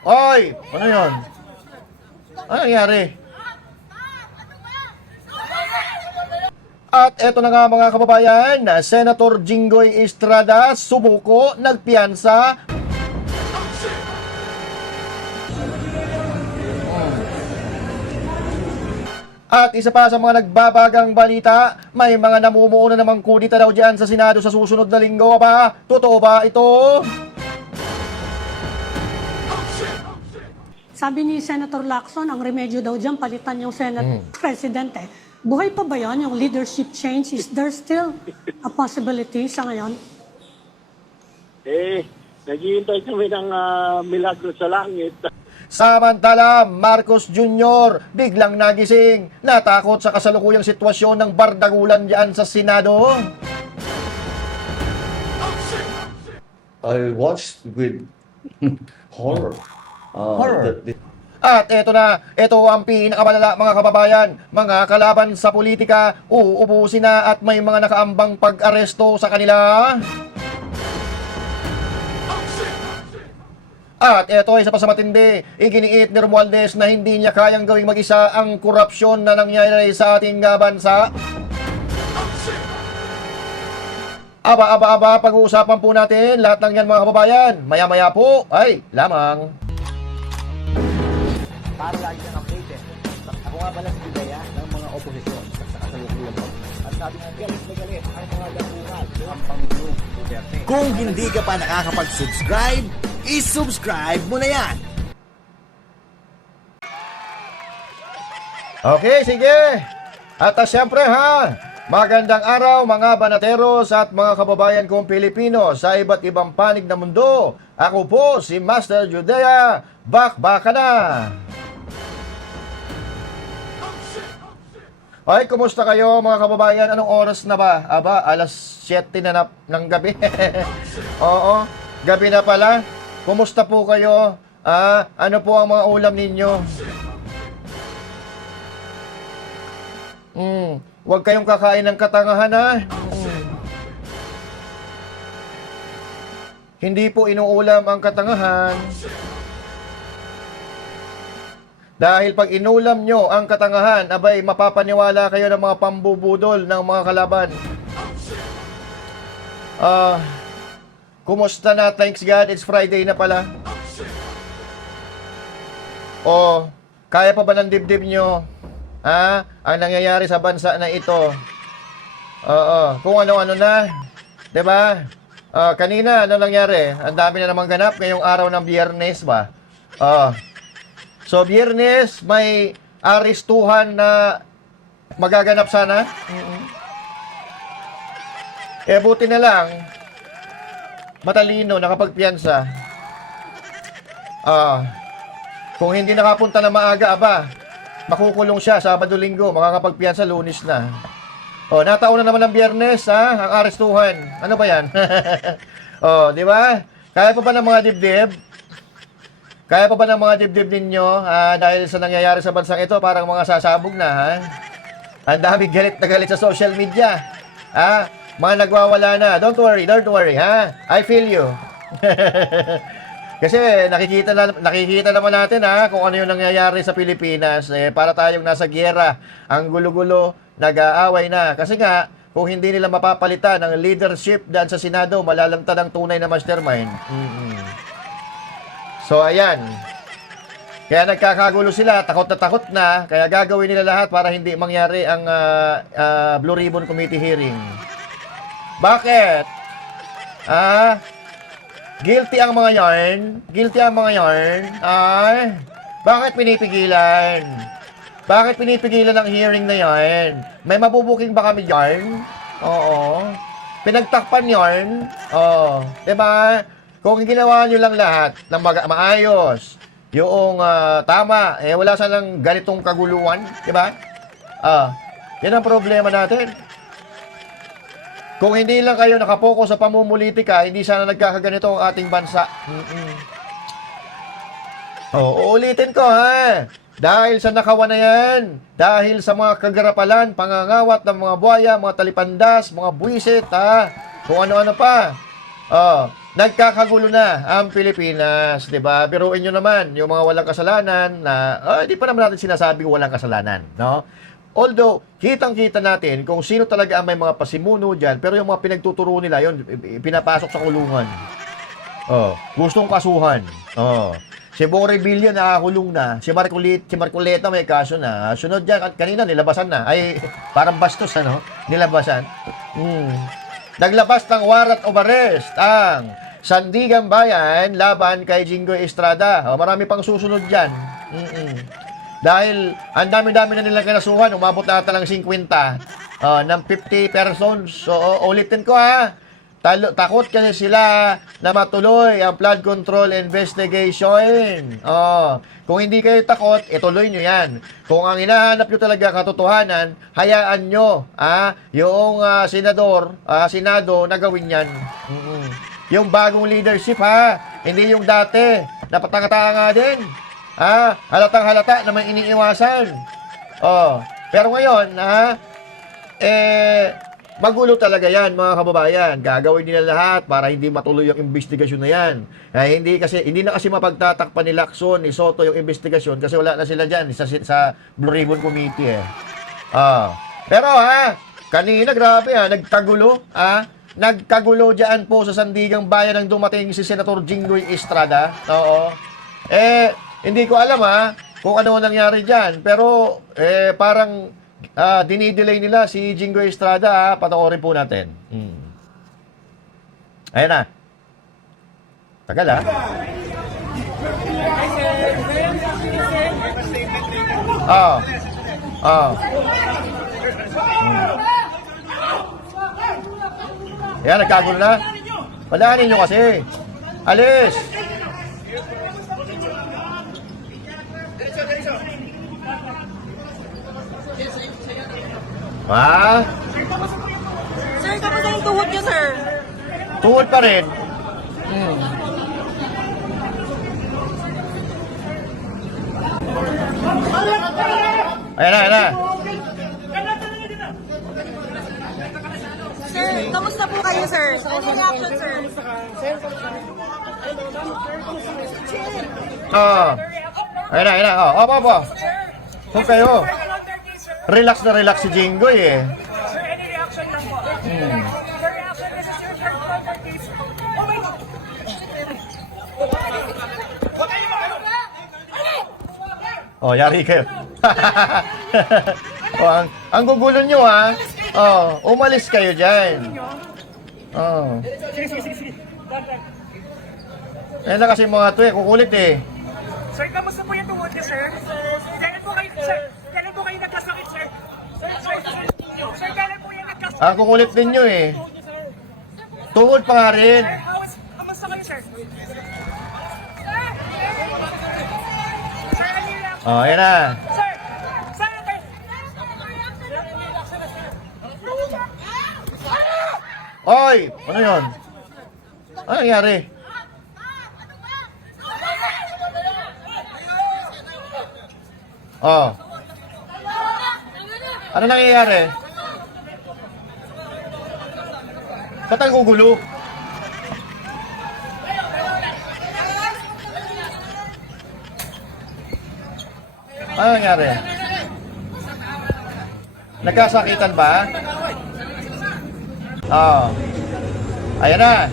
Oy! Ano yun? Ano nangyari? At eto na nga mga kababayan, Senator Jinggoy Estrada sumuko, nagpiyansa. At isa pa sa mga nagbabagang balita, may mga namumuo na namang kudita daw dyan sa Senado sa susunod na linggo. Ba? Totoo ba ito? Sabi ni Senator Lacson, ang remedyo daw dyan, palitan yung Senate President eh. Buhay pa ba yan, yung leadership change? Is there still a possibility sa ngayon? Naghihintay kami ng milagro sa langit. Samantala, Marcos Jr. biglang nagising, natakot sa kasalukuyang sitwasyon ng bardagulan diyan sa Senado. I watched with horror. Horror. At ito na, ito ang pinakamalala mga kababayan, mga kalaban sa politika, uubusin na at may mga nakaambang pag-aresto sa kanila. At ito ay isa pa sa matindi, iginiit ni Romualdez na hindi niya kayang gawing mag-isa ang korupsyon na nangyayari sa ating bansa. Aba, pag-uusapan po natin lahat ng yan mga kababayan. Maya-maya po, ay lamang. Para lagi kang updated. Ako nga pala si Bidaya ng mga oposisyon sa kasalukuyan mo. At sabi nga, galit na galit ang mga dakungan ng Pangulong Duterte. Kung hindi ka pa nakakapag-subscribe, i-subscribe mo na yan. Okay, sige. At syempre ha, magandang araw mga banateros at mga kababayan kong Pilipino sa iba't ibang panig ng mundo. Ako po si Master Judea, bakbaka na. Ay, kumusta kayo mga kababayan? Anong oras na ba? Aba, alas 7 na ng gabi. Oo, gabi na pala. Kumusta po kayo? Ano po ang mga ulam ninyo? Huwag kayong kakain ng katangahan ha. Hindi po inuulam ang katangahan. Dahil pag inulam nyo ang katangahan, abay mapapaniwala kayo ng mga pambubudol ng mga kalaban. Kumusta na? Thanks God, it's Friday na pala. Kaya pa ba ng dibdib nyo? Ang nangyayari sa bansa na ito. Kung ano-ano na. 'Di ba? Kanina, ano nangyari? Ang dami na namang ganap ngayong araw ng Biyernes ba? So, Biyernes, may aristuhan na magaganap sana. Buti na lang, matalino, nakapagpiyansa. Kung hindi nakapunta na maaga, makukulong siya Sabado-Linggo, makakapagpiyansa Lunes na. Nataon na naman ng Biyernes, ang aristuhan. Ano ba yan? Di ba? Kaya pa ba ng mga dibdib? Kaya pa ba ng mga dibdib ninyo dahil sa nangyayari sa bansang ito, parang mga sasabog na, ha? Ang dami galit na galit sa social media. Mga nagwawala na. Don't worry, ha? I feel you. Kasi nakikita naman natin kung ano yung nangyayari sa Pilipinas. Para tayong nasa giyera, ang gulo-gulo, nag-aaway na. Kasi nga, kung hindi nila mapapalitan ang leadership dyan sa Senado, malalamtad ang tunay na mastermind. So, ayan. Kaya nagkakagulo sila, takot na, kaya gagawin nila lahat para hindi mangyari ang Blue Ribbon Committee hearing. Bakit? Guilty ang mga yarn? Bakit pinipigilan? Bakit pinipigilan ang hearing na yarn? May mabubuking ba kami yarn? Oo. Pinagtakpan yarn? Oo. Diba? Kung ginawa nyo lang lahat ng maayos, yung tama, wala sanang ganitong kaguluhan, di ba? Yan ang problema natin. Kung hindi lang kayo nakapokus sa pamumulitika, hindi sana nagkakaganito ang ating bansa. Uulitin ko ha. Dahil sa nakawan na yan, dahil sa mga kagarapalan, pangangawat ng mga buhaya, mga talipandas, mga buwisit, kung ano-ano pa. nagkakagulo na ang Pilipinas, 'di ba? Biruin nyo naman yung mga walang kasalanan na hindi pa naman natin sinasabing walang kasalanan, no? Although kitang-kita natin kung sino talaga ang may mga pasimuno diyan, pero yung mga pinagtuturo nila, yon pinapasok sa kulungan. Gustong kasuhan. Si Bong Revilla nakakulong na. Si Marcoleta may kaso na. Sunod dyan, kanina nilabasan na. Ay, parang bastos, ano? Nilabasan. Naglabas ng warrant of arrest ang Sandigan Bayan laban kay Jinggoy Estrada. Marami pang susunod dyan. Dahil ang dami-dami na nilang kinasuhan, umabot na ata ng 50 ng 50 persons. So, ulitin ko ha. Takot kasi sila na matuloy ang flood control investigation. Kung hindi kayo takot, ituloy nyo yan. Kung ang hinahanap nyo talaga katotohanan, hayaan nyo yung Senado na gawin yan. Yung bagong leadership hindi yung dati. Napatanga-tanga din. Halatang halata na may iniiwasan. Pero ngayon, magulo talaga yan, mga kababayan. Gagawin nila lahat para hindi matuloy yung investigasyon na yan. Hindi na kasi mapagtatakpan ni Lacson, ni Soto yung investigasyon kasi wala na sila dyan sa Blue Ribbon Committee. Pero kanina grabe nagkagulo. Nagkagulo dyan po sa Sandigang Bayan nang dumating si Senator Jinggoy Estrada. Hindi ko alam kung ano nangyari dyan. Pero parang dinidelay nila si Jinggoy Estrada. Panoorin po natin. Ayan na. Tagal Ayan, nagkagulo na. Walanin nyo kasi. Alis. Sir, kamusta yung tuhod niyo, sir? Tuhod pa rin. Ayan na. Sir, kamusta po kayo, sir? Ano reaction, sir? Ayan na. Opo. Kung kayo. Relax na relax si Jinggoy Sir, any reaction lang po? Your reaction is sir, oh my God! Yari kayo. Ang gugulo nyo umalis kayo dyan. Sige. Ayan na kasi mga to kukulit Sir, kamusta po yung tuhod niyo, sir? Kailan po kayo nagkasakit, sir? Sir, kailan po yung nagkasakit? Ang kukulit din nyo Tuhod pa nga rin. Sir, kamusta kayo, sir? Sir, any reaction? Ayan na. Sir! Oy! Ano yun? Ano nangyari? Ano nangyayari? Ba't ang gugulo? Ano nangyari? Nagkasakitan ba? Ayan na.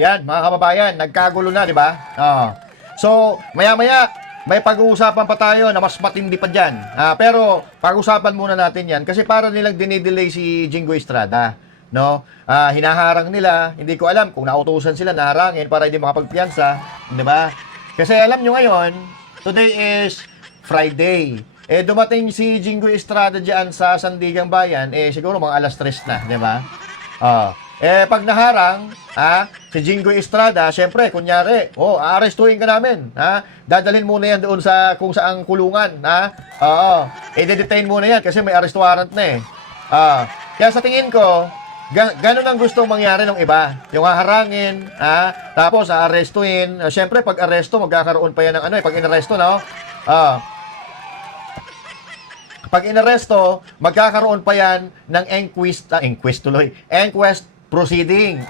Yan, mga kababayan, nagkagulo na, di ba? So, maya-maya, may pag-uusapan pa tayo na mas matindi pa dyan. Pero, pag-usapan muna natin yan kasi para nilang dinidelay si Jinggoy Estrada. No? Hinaharang nila, hindi ko alam kung nautusan sila naharangin para hindi makapagpiyansa, di ba? Kasi alam nyo ngayon, today is Friday. dumating si Jinggoy Estrada diyan sa Sandigang Bayan, siguro mga alas 3 na, di ba? Pag naharang, si Jinggoy Estrada, syempre, kunyari, aarestuhin ka namin, dadalhin muna yan doon sa kung saang kulungan, i-detain muna yan kasi may arrest warrant na kaya sa tingin ko, ganun ang gusto mangyari ng iba. Yung haharangin, tapos aarestuhin. Syempre, pag aresto, magkakaroon pa yan ng pag inaresto, no? Pag inaresto, magkakaroon pa yan ng inquest proceeding.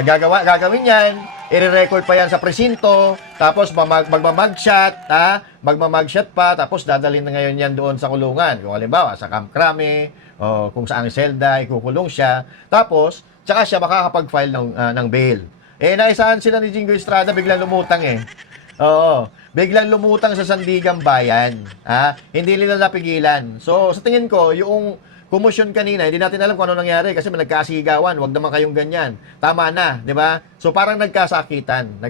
Gagawin yan, i-record pa yan sa presinto, tapos magmamagshot, magmamagshot pa, tapos dadalhin na ngayon yan doon sa kulungan. Kung halimbawa, sa Camp Crame, o kung saan selda, ikukulong siya. Tapos, tsaka siya makakapag-file ng bail. Naisahan sila ni Jinggoy Estrada, biglang lumutang biglang lumutang sa Sandigang Bayan. Hindi nila napigilan. So, sa tingin ko, yung kumusyon kanina, hindi natin alam kung ano nangyari kasi may nagkasigawan. Huwag naman kayong ganyan. Tama na, di ba? So, parang nagkasakitan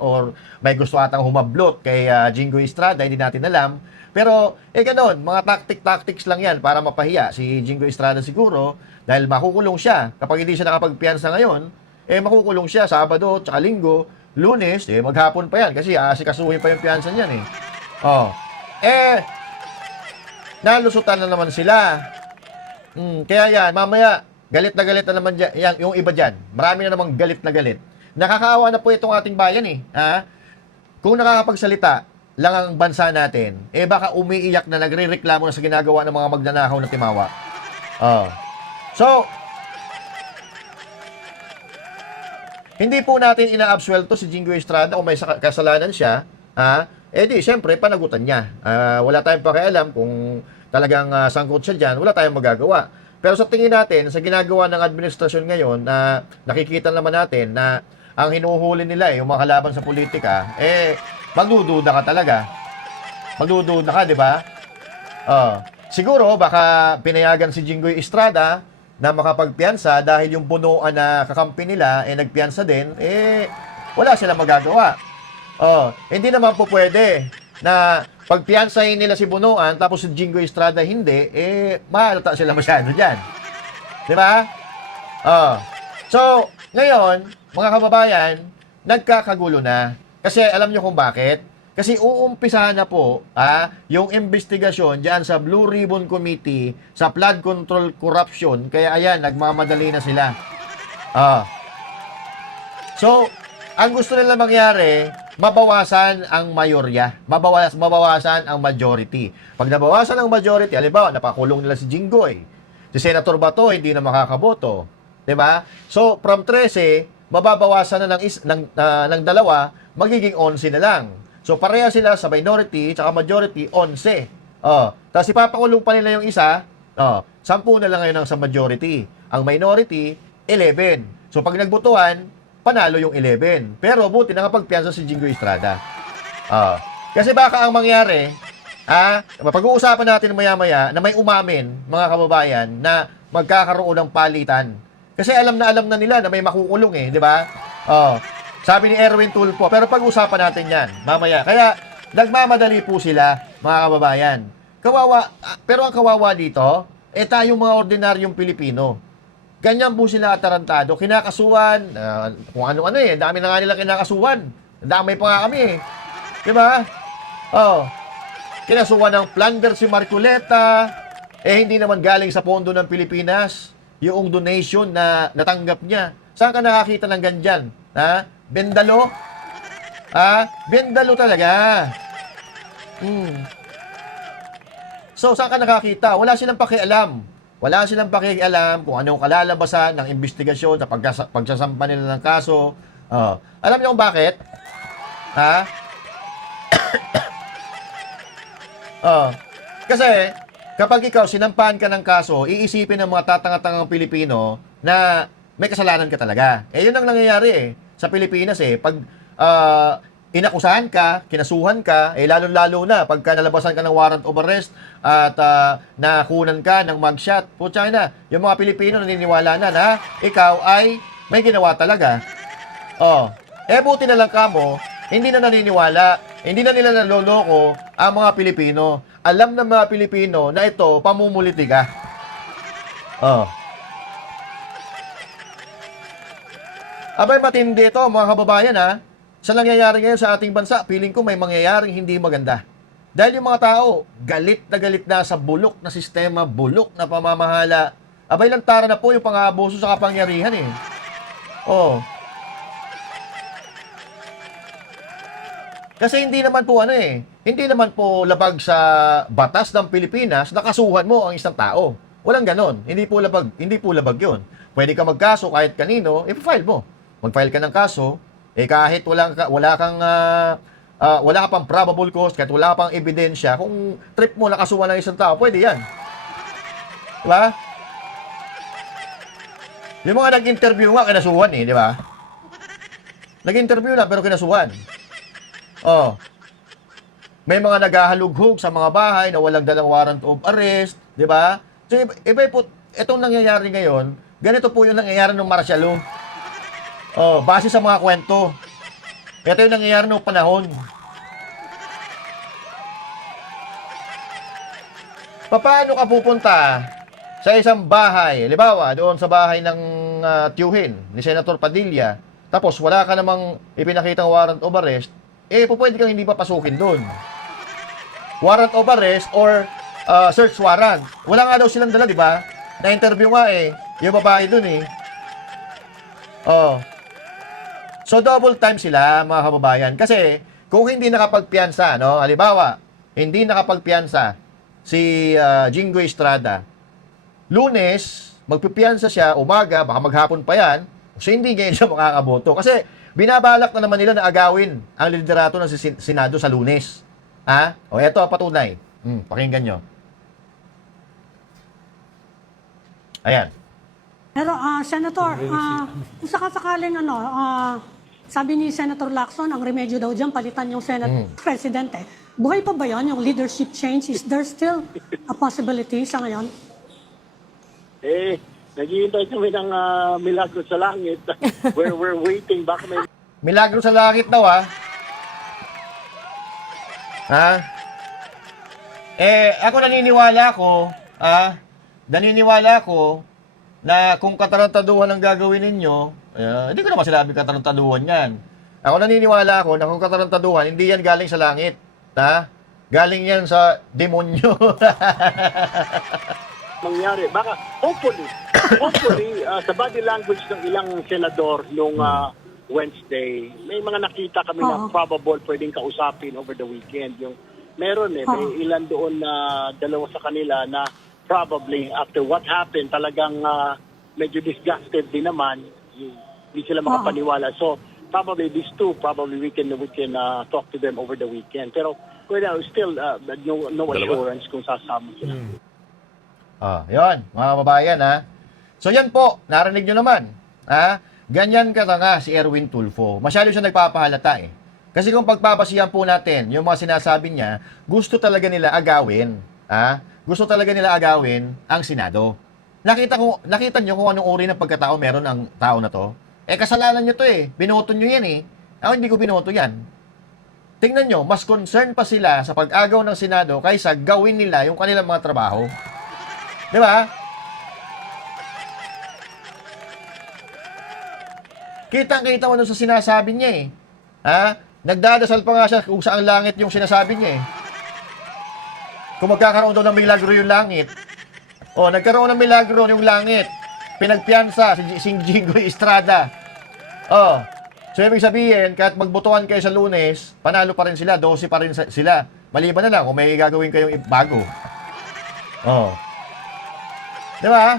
or may gusto atang humablot kay Jinggoy Estrada, hindi natin alam. Pero, ganun, mga tactics lang yan para mapahiya si Jinggoy Estrada siguro dahil makukulong siya. Kapag hindi siya nakapagpiyansa ngayon, makukulong siya Sabado, tsaka Linggo, Lunes, maghapon pa yan kasi asikasuhin pa yung piyansa niyan nalusutan na naman sila. Kaya yan, mamaya, galit na naman yan, yung iba dyan. Marami na namang galit na galit. Nakakaawa na po itong ating bayan Kung nakakapagsalita lang ang bansa natin, baka umiiyak na nagrereklamo na sa ginagawa ng mga magnanakaw na timawa. So, hindi po natin inaabsuelto si Jinggoy Estrada kung may kasalanan siya, di, syempre, panagutan niya. Wala tayong pakialam kung talagang sangkot siya dyan, wala tayong magagawa. Pero sa tingin natin, sa ginagawa ng administrasyon ngayon, nakikita naman natin na ang hinuhuli nila, yung mga kalaban sa politika, magdududa ka talaga. Magdududa ka, di ba? Siguro, baka pinayagan si Jinggoy Estrada na makapagpiyansa dahil yung bunuan na kakampi nila nagpiyansa din, wala silang magagawa. Hindi naman po pwede na pagpiyansahin nila si bunuan tapos si Jinggoy Estrada hindi, mahalata sila masyado dyan. Di ba? So, ngayon, mga kababayan, nagkakagulo na. Kasi alam nyo kung bakit? Kasi uumpisahan na po yung investigasyon dyan sa Blue Ribbon Committee sa flood control corruption. Kaya ayan, nagmamadali na sila. So, ang gusto nila mangyari, mabawasan ang mayorya. Mabawasan ang majority. Pag nabawasan ang majority, halimbawa, napakulong nila si Jinggoy. Si Senator Bato, hindi na makakaboto. Diba? So, from 13, mababawasan na ng dalawa, magiging 11 na lang. So, pareha sila sa minority tsaka majority, 11. Tapos ipapakulong pa nila yung isa, 10 na lang ngayon ang sa majority. Ang minority, 11. So, pag nagbutuhan, panalo yung 11. Pero buti nakapagpiyansa si Jinggoy Estrada. Kasi baka ang mangyari, pag-uusapan natin maya-maya na may umamin, mga kababayan, na magkakaroon ng palitan. Kasi alam na nila na may makukulong di ba? Sabi ni Erwin Tulfo, pero pag-usapan natin yan, mamaya. Kaya, nagmamadali po sila, mga kababayan. Kawawa, pero ang kawawa dito, tayong mga ordinaryong Pilipino. Ganyan po sila atarantado, kinakasuhan, kung ano-ano dami na nga nila kinakasuhan. Damay pa nga kami Diba? Kinasuhan ng plunder si Marcoleta, hindi naman galing sa pondo ng Pilipinas, yung donation na natanggap niya. Saan ka nakakita ng ganyan? Bendalo? Bendalo talaga. So, saan ka nakakita? Wala silang pakialam. Wala silang pakialam kung anong kalalabasan ng investigasyon sa pagsasampa nila ng kaso. Alam niyo kung bakit? Kasi, kapag ikaw sinampahan ka ng kaso, iisipin ng mga tatanga-tangang Pilipino na may kasalanan ka talaga. Yun ang nangyayari sa Pilipinas pag inakusahan ka, kinasuhan ka, lalong-lalo na pagka nalabasan ka ng warrant of arrest at nakunan ka ng mugshot. Putya na, yung mga Pilipino naniniwala na ikaw ay may ginawa talaga. Buti na lang kamo, hindi na naniniwala, hindi na nila naloloko ang mga Pilipino. alam ng mga Pilipino na ito, pamumulitika. Oh. Abay, matindi ito, mga kababayan, ha? Sa nangyayari ngayon sa ating bansa, feeling ko may mangyayaring hindi maganda. Dahil yung mga tao, galit na sa bulok na sistema, bulok na pamamahala. Abay, lantara na po yung pang-aabuso sa kapangyarihan, eh. Oh. Kasi hindi naman po hindi naman po labag sa batas ng Pilipinas na kasuhan mo ang isang tao. Walang ganon. Hindi po labag 'yun. Pwede ka magkaso kahit kanino, i-file mo. Mag-file ka ng kaso, kahit wala ka pang probable cause, kahit wala ka pang ebidensya, kung trip mo nakasuhan ng isang tao, pwede 'yan. Di ba? Yung mga nag-interview nga kinasuhan di ba? Nag-interview lang pero kinasuhan. Oh. May mga naghahalughog sa mga bahay na walang dalang warrant of arrest, 'di ba? So iba po itong nangyayari ngayon, ganito po yung nangyayari ng martial law. Oh, base sa mga kwento. Ito yung nangyayari noong panahon. Paano ka pupunta sa isang bahay, halimbawa, doon sa bahay ng tiyuhin ni Senator Padilla, tapos wala ka namang ipinakitang warrant of arrest, pwede kang hindi papasukin doon. Warrant of arrest or search warrant. Wala nga daw silang dala, di ba? Na-interview nga yung babae doon Oh. So double time sila, mga kababayan. Kasi kung hindi nakapagpiyansa, halimbawa, hindi nakapagpiyansa si Jingoy Estrada, Lunes, magpipiyansa siya, umaga, baka maghapon pa yan, so hindi ngayon siya makakaboto. Kasi binabalak na naman nila na agawin ang liderato ng Senado sa Lunes. Ha? O eto, patunay. Pakinggan nyo. Ayan. Pero, Senator, kung sakasakaling sabi ni Senator Lacson, ang remedyo daw dyan, palitan yung Senate Presidente. Buhay pa ba yan, yung leadership change? Is there still a possibility sa ngayon? Naghihintay kami ng milagro sa langit. We're waiting. Baka may Milagro sa langit daw, ha? Ako naniniwala ko na kung katarantaduhan ang gagawin ninyo, hindi ko naman sinabi katarantaduhan yan. Ako naniniwala ako na kung katarantaduhan, hindi yan galing sa langit. Ha? Galing yan sa demonyo. mangyari. Baka, hopefully, sa body language ng ilang senador nung Wednesday, may mga nakita kami na probable pwedeng kausapin over the weekend. Yung meron may ilan doon na dalawa sa kanila na probably after what happened, talagang medyo disgusted din naman. Hindi sila makapaniwala. So, probably these two, probably we can talk to them over the weekend. Pero, still, no assurance kung sasama sila. Yun, mga kababayan, ha. So, yan po, narinig nyo naman. Ganyan katanga si Erwin Tulfo. Masyado siya nagpapahalata, Kasi kung pagpapasiyan po natin, yung mga sinasabi niya, gusto talaga nila agawin. Gusto talaga nila agawin ang Senado. Nakita nyo kung anong uri ng pagkatao meron ang tao na to? Kasalanan nyo to Binoto nyo yan Ako hindi ko binoto yan. Tingnan nyo, mas concerned pa sila sa pag-agaw ng Senado kaysa gawin nila yung kanilang mga trabaho. Di ba? Kitang-kita mo sa sinasabi niya Nagdadasal pa nga siya kung saan langit yung sinasabi niya Kung magkakaroon daw ng milagro yung langit. Nagkaroon ng milagro yung langit. Pinagpiyansa si Jingoy Estrada. So ibig sabihin, kahit magbotohan kayo sa Lunes, panalo pa rin sila, 12 pa rin sila. Maliban na lang kung may gagawin kayong bago. Di ba?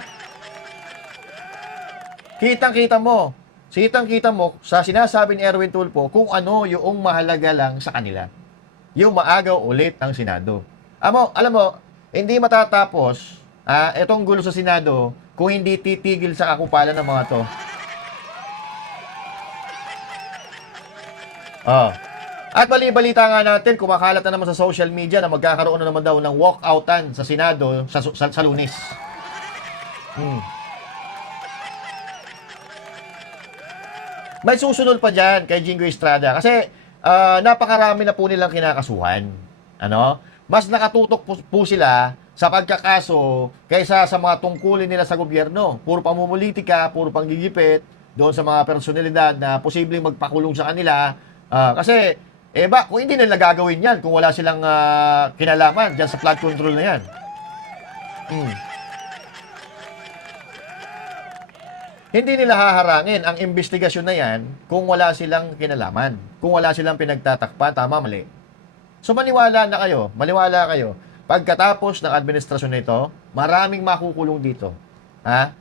Kitang-kita mo sa sinasabi ni Erwin Tulfo kung ano yung mahalaga lang sa kanila. Yung maagaw ulit ang Senado. Alam mo, hindi matatapos itong gulo sa Senado kung hindi titigil sa kakupalan ng mga to. At bali-balita nga natin, kumakalat na naman sa social media na magkakaroon na naman daw ng walkoutan sa Senado sa Lunes. May susunod pa dyan kay Jingoy Estrada kasi napakarami na po nilang kinakasuhan. mas nakatutok po sila sa pagkakaso kaysa sa mga tungkulin nila sa gobyerno. Puro pamumulitika, puro panggigipit doon sa mga personalidad na posibleng magpakulong sa kanila. Kasi, kung hindi nila gagawin yan, kung wala silang kinalaman dyan sa flood control na yan. Hindi nila haharangin ang investigasyon na yan kung wala silang kinalaman. Kung wala silang pinagtatakpan, tama, mali. So maniwala kayo, pagkatapos ng administrasyon na ito, maraming makukulong dito. Ha?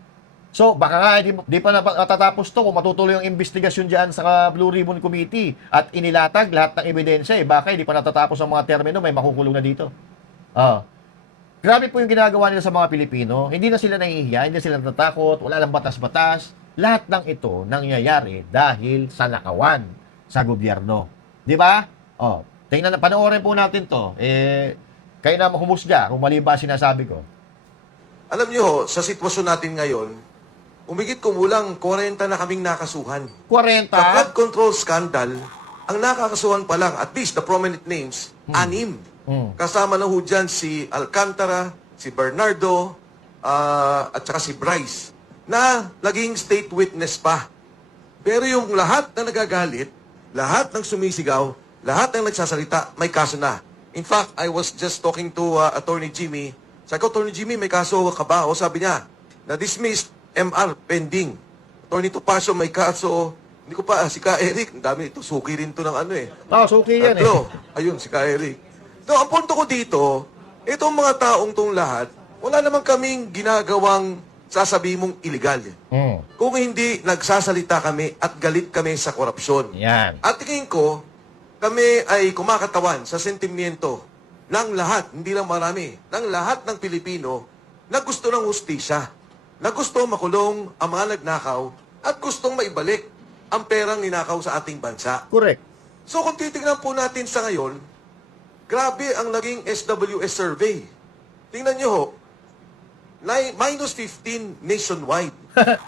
So, baka nga, di pa natatapos to kung matutuloy yung investigasyon dyan sa Blue Ribbon Committee at inilatag lahat ng ebidensya. Baka hindi pa natatapos ang mga termino, may makukulong na dito. Grabe po yung ginagawa nila sa mga Pilipino. Hindi na sila nahihiya, hindi na sila natatakot, wala lang batas-batas. Lahat ng ito nangyayari dahil sa nakawan sa gobyerno. Di ba? Tingnan, panoorin po natin to. Kayo na humusga kung mali ba sinasabi ko. Alam niyo, sa sitwasyon natin ngayon, umigit kumulang 40 na kaming nakasuhan. 40? Sa flood control scandal, ang nakakasuhan pa lang, at least the prominent names, 6. Kasama na ho dyan si Alcantara, si Bernardo, at saka si Bryce, na naging state witness pa. Pero yung lahat na nagagalit, lahat ng sumisigaw, lahat ng nagsasalita, may kaso na. In fact, I was just talking to Attorney Jimmy. Sabi ko, Attorney Jimmy, may kaso ka ba? O sabi niya, na-dismissed, MR, pending. Attorney Topacio, may kaso. Hindi ko pa, si Ka Eric, ang dami ito, suki rin to ng ano eh. Suki yan Ayun, si Ka Eric. So, ang punto ko dito, itong mga taong tong lahat, wala naman kaming ginagawang sasabihin mong illegal. Kung hindi nagsasalita kami at galit kami sa korupsyon. Yan. At tingin ko, kami ay kumakatawan sa sentimiento ng lahat, hindi lang marami, ng lahat ng Pilipino na gusto ng hustisya, na gusto makulong ang mga nagnakaw at gustong maibalik ang perang ninakaw sa ating bansa. Correct. So kung titignan po natin sa ngayon, grabe ang naging SWS survey. Tingnan nyo ho, minus 15 nationwide.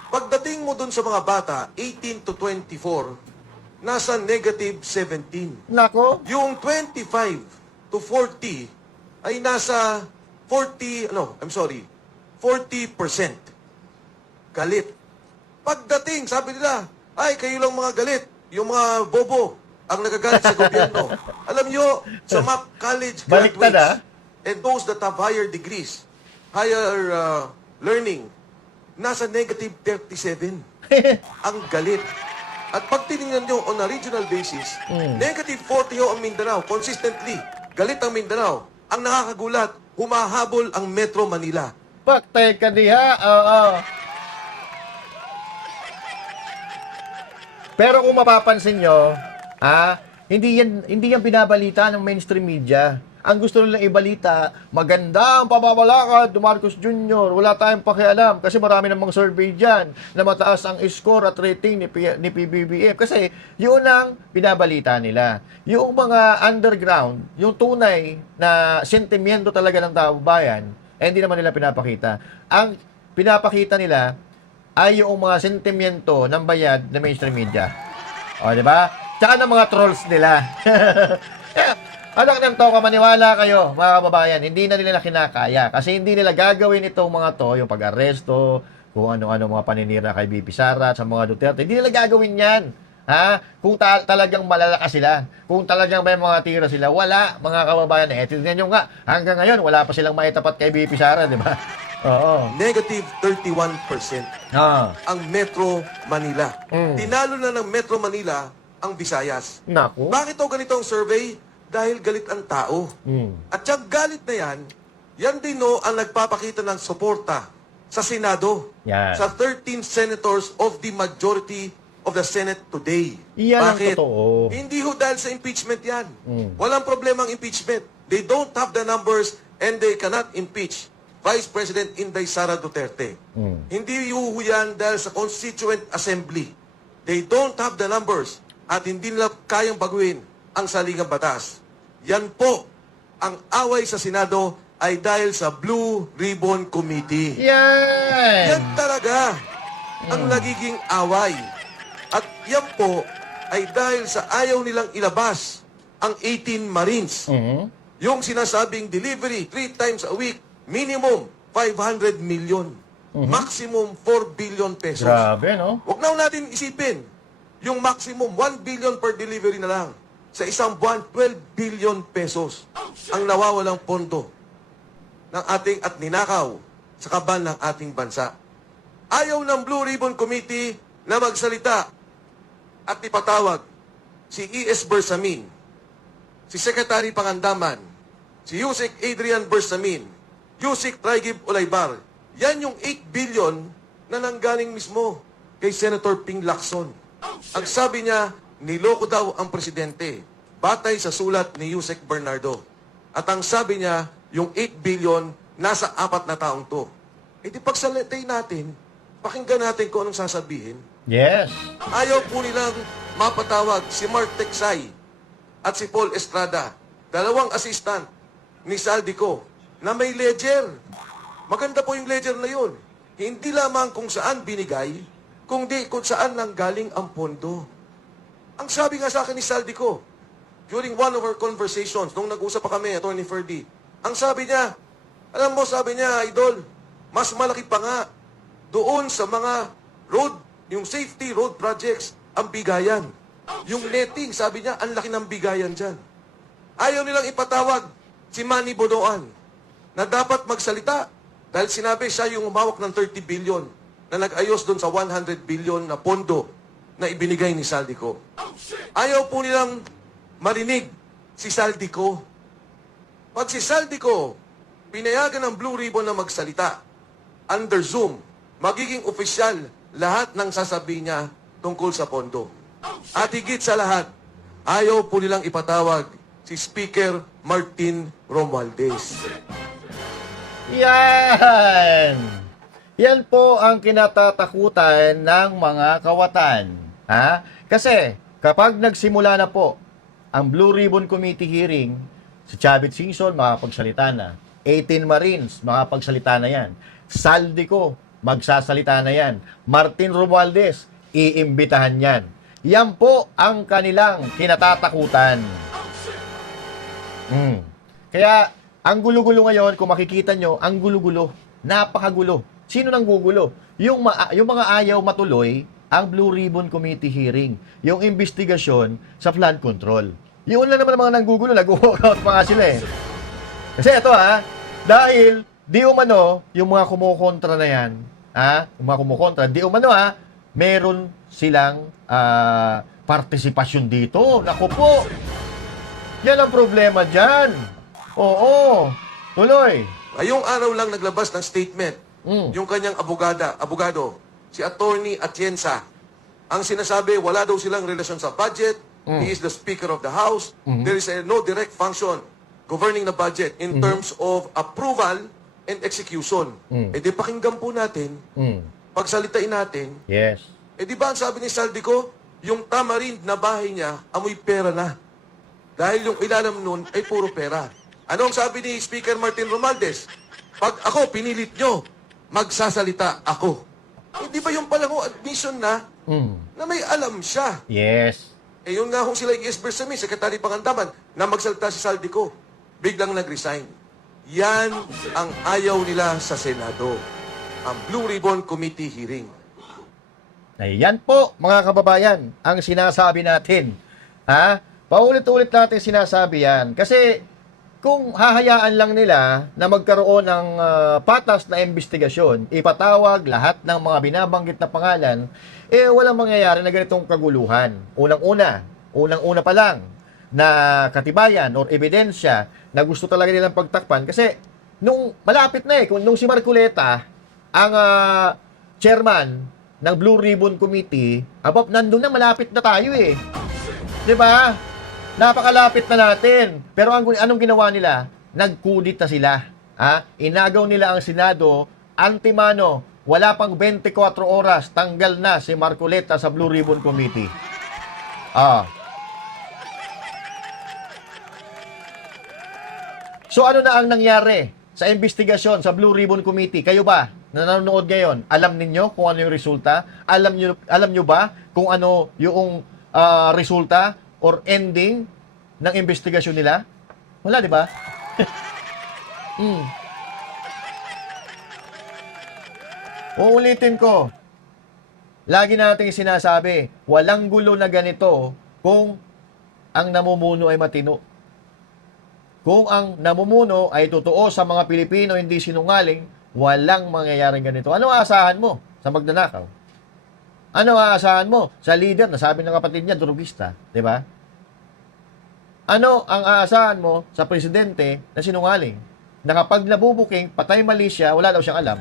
Pagdating mo dun sa mga bata, 18 to 24, nasa negative 17. Nako. Yung 25 to 40 ay nasa 40% galit. Pagdating, sabi nila, ay kayo lang mga galit, yung mga bobo ang nagagalit sa gobyerno. Alam nyo, sa MAP College graduates and those that have higher degrees, higher learning, nasa negative 37. Ang galit. At pag tinignan nyo on a regional basis, negative 40 ho ang Mindanao. Consistently, galit ang Mindanao. Ang nakakagulat, humahabol ang Metro Manila. Paktay ka diha. Pero kung mapapansin nyo, hindi yan binabalita ng mainstream media. Ang gusto nilang ibalita, maganda ang pamamalakad ni Marcos Jr. Wala tayong pakialam kasi marami namang survey dyan na mataas ang score at rating ni PBBM. Kasi yun ang binabalita nila. Yung mga underground, yung tunay na sentimiento talaga ng tao bayan, hindi naman nila pinapakita. Ang pinapakita nila ay yung mga sentimiento ng bayad na mainstream media. O, di ba? Tsaka ng mga trolls nila. Anak ng toka, maniwala kayo, mga kababayan, hindi na nila kinakaya. Kasi hindi nila gagawin itong mga to, yung pag-aresto, kung ano-ano mga paninira kay BP Sara, sa mga Duterte. Hindi nila gagawin yan. Kung talagang malalakas sila, kung talagang may mga tira sila, wala, mga kababayan. Tingnan nyo nga, hanggang ngayon, wala pa silang maitapat kay BP Sara, di ba? Oo. Negative 31% ang Metro Manila. Tinalo na ng Metro Manila ang Visayas. Naku. Bakit o ganito ang survey? Dahil galit ang tao. At yung galit na yan din ang nagpapakita ng suporta sa Senado. Yan. Sa 13 senators of the majority of the Senate today. Yan ang Bakit? totoo. Hindi ho dahil sa impeachment yan. Walang problema ang impeachment. They don't have the numbers and they cannot impeach Vice President Inday Sara Duterte. Hindi ho yan dahil sa Constituent Assembly. They don't have the numbers at hindi nila kayang baguhin ang saligang batas. Yan po, ang away sa Senado ay dahil sa Blue Ribbon Committee. Yan! Yan talaga ang nagiging away. At yan po ay dahil sa ayaw nilang ilabas ang 18 Marines yung sinasabing delivery 3 times a week, minimum 500 million. Maximum 4 billion pesos. Grabe, no? Huwag na natin isipin, yung maximum 1 billion per delivery na lang. Sa isang buwan, 12 billion pesos ang nawawalang pondo ng ating at ninakaw sa kaban ng ating bansa. Ayaw ng Blue Ribbon Committee na magsalita at ipatawag si E.S. Bersamin, si Secretary Pangandaman, si Yusek Adrian Bersamin, Yusek Traigib Olaybar. Yan yung 8 billion na nanggaling mismo kay Senator Ping Lacson. Ang sabi niya, niloko daw ang presidente batay sa sulat ni Yusek Bernardo. At ang sabi niya, yung 8 billion nasa 4 na taong to. E di pagsalitay natin, pakinggan natin kung anong sasabihin. Yes. Ayaw po nilang mapatawag si Mark Teksay at si Paul Estrada, dalawang assistant ni Saldico, na may ledger. Maganda po yung ledger na yun. Hindi lamang kung saan binigay, kundi kung saan nanggaling ang pondo. Ang sabi nga sa akin ni Saldico, during one of our conversations, nung nag-usap pa kami, Atty. Ferdy, ang sabi niya, alam mo, sabi niya, Idol, mas malaki pa nga doon sa mga road, yung safety road projects, ang bigayan. Yung netting, sabi niya, ang laki ng bigayan dyan. Ayaw nilang ipatawag si Manny Bonoan na dapat magsalita dahil sinabi siya yung umawak ng 30 billion na nag-ayos doon sa 100 billion na pondo na ibinigay ni Saldico. Ayaw po nilang marinig si Saldico. Pag si Saldico pinayagan ng Blue Ribbon na magsalita under Zoom, magiging opisyal lahat ng sasabihin niya tungkol sa pondo. At higit sa lahat, ayaw po nilang ipatawag si Speaker Martin Romualdez. Yan! Yan po ang kinatatakutan ng mga kawatan. Ha? Kasi kapag nagsimula na po ang Blue Ribbon Committee hearing, si Chavit Singson makapagsalita na. 18 Marines makapagsalita na yan. Saldico magsasalita na yan. Martin Romualdez iimbitahan yan. Yan po ang kanilang kinatatakutan. Kaya ang gulo-gulo ngayon, kung makikita nyo, ang gulo-gulo. Napakagulo. Sino nang gugulo? Yung mga ayaw matuloy ang Blue Ribbon Committee hearing. Yung investigasyon sa flood control. Yun lang naman ang mga nanggugulo. Nag-walkout pa nga sila eh. Kasi ito dahil di umano, yung mga kumukontra na yan, yung mga kumukontra, di umano meron silang partisipasyon dito. Naku po. Yan ang problema dyan. Oo. Tuloy. Ngayong araw lang naglabas ng statement yung kanyang abogado, si Attorney Atienza. Ang sinasabi, wala daw silang relasyon sa budget. He is the Speaker of the House. There is no direct function governing the budget in terms of approval and execution. E di pakinggan po natin, pagsalitain natin, Yes. eh di ba ang sabi ni Saldico, yung tamarind na bahay niya, amoy pera na. Dahil yung ilalim nun ay puro pera. Ano ang sabi ni Speaker Martin Romualdez? Pag ako pinilit nyo, magsasalita ako. Hindi ba yung palang admission na may alam siya? Yes. Eh yun nga kung sila yung Bersamin, Secretary Pangandaman, na magsalita si Saldico, biglang nag-resign. Yan ang ayaw nila sa Senado. Ang Blue Ribbon Committee hearing. Ayan po, mga kababayan, ang sinasabi natin. Paulit-ulit natin sinasabi yan. Kasi kung hahayaan lang nila na magkaroon ng patas na investigasyon, ipatawag lahat ng mga binabanggit na pangalan, walang mangyayari na ganitong kaguluhan. Unang-una pa lang na katibayan or ebidensya na gusto talaga nilang pagtakpan. Kasi nung malapit na nung si Marcoleta, ang chairman ng Blue Ribbon Committee, nandun na, malapit na tayo eh. 'Di ba? Napakalapit na natin. Pero anong ginawa nila? Nagkudita sila. Inagaw nila ang Senado, antimano, wala pang 24 oras, tanggal na si Marcoleta sa Blue Ribbon Committee. So ano na ang nangyari sa investigasyon sa Blue Ribbon Committee? Kayo ba na nanonood ngayon, alam ninyo kung ano yung resulta? Alam nyo ba kung ano yung resulta or ending ng investigasyon nila? Wala, di ba? Uulitin ko. Lagi nating sinasabi, walang gulo na ganito kung ang namumuno ay matino. Kung ang namumuno ay totoo sa mga Pilipino, hindi sinungaling, walang mangyayaring ganito. Ano aasahan mo sa magnanakaw? Ano aasahan mo sa leader na sabi ng kapatid niya, drugista, di ba? Ano ang aasahan mo sa presidente na sinungaling? Na kapag nabubuking, patay mali siya, wala daw siyang alam.